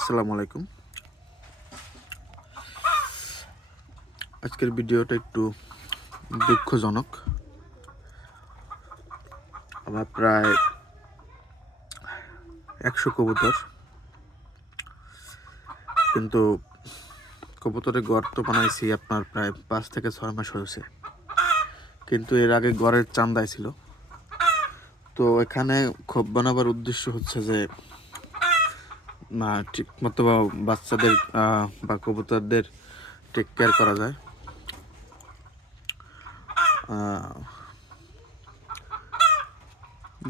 আসসালামু আলাইকুম। আজকের ভিডিওটা একটু দুঃখজনক। আমার প্রায় 100 কবুতর, কিন্তু কবুতরের ঘর তো বানাইছি আপনার প্রায় 5 থেকে 6 মাস হয়েছে, কিন্তু এর আগে ঘরের চান্দাই ছিল। তো এখানে খোপ বানাবার উদ্দেশ্য হচ্ছে যে ঠিক মতো বাচ্চাদের বা কবুতরদের টেক কেয়ার করা যায়।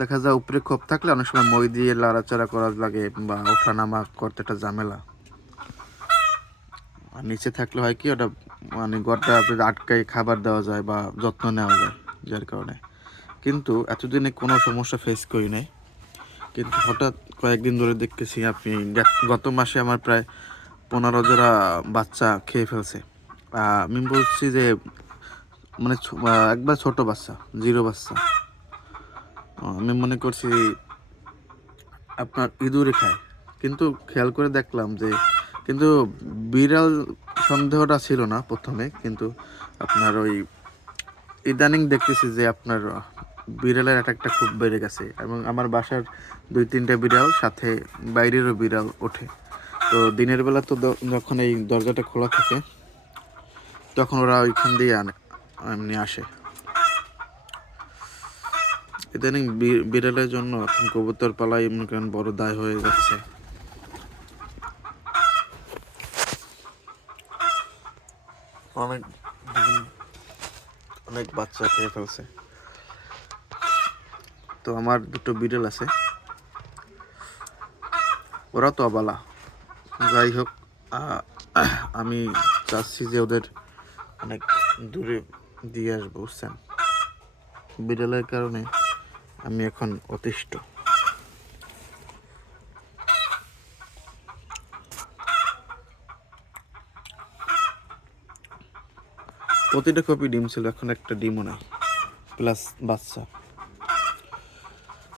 দেখা যায় উপরে খোপ থাকলে অনেক সময় মই দিয়ে লাড়াচাড়া করা লাগে বা ওঠা নামা করতে একটা ঝামেলা। আর নিচে থাকলে হয় কি, ওটা মানে ঘরটা আটকাই খাবার দেওয়া যায় বা যত্ন নেওয়া যায়, যার কারণে। কিন্তু এতদিনে কোনো সমস্যা ফেস করি নাই, কিন্তু হঠাৎ কয়েকদিন ধরে দেখতেছি আপনি গত মাসে আমার প্রায় 15 জোড়া বাচ্চা খেয়ে ফেলছে। আমি বলছি যে মানে একবার ছোট বাচ্চা, জিরো বাচ্চা। আমি মনে করছি আপনার ইঁদুরে খায়, কিন্তু খেয়াল করে দেখলাম যে কিন্তু বিড়াল সন্দেহটা ছিল না প্রথমে, কিন্তু আপনার ওই ইদানিং দেখতেছি যে আপনার বিড়ালের অ্যাটাকটা খুব বেড়ে গেছে, এবং আমার বাসার 2-3টা বিড়াল, সাথে বাইরেরও বিড়াল ওঠে। তো দিনের বেলা তো যখন এই দরজাটা খোলা থাকে তখন ওরা ওইখান দিয়ে এমনি আসে। ইদানিং বিড়ালের জন্য এখন কবুতর পালাই মনে করেন বড় দায় হয়ে যাচ্ছে। অনেক অনেক বাচ্চা খেয়ে ফেলছে। তো আমার 2টো বিড়াল আছে, ওরা তো অবালা। যাই হোক, আমি চাচ্ছি যে ওদের অনেক দূরে দিয়ে আসবো, বুঝছেন। বিড়ালের কারণে আমি এখন অতিষ্ঠ। প্রতিটা কপি ডিম ছিল, এখন একটা ডিমও নাই, প্লাস বাচ্চা।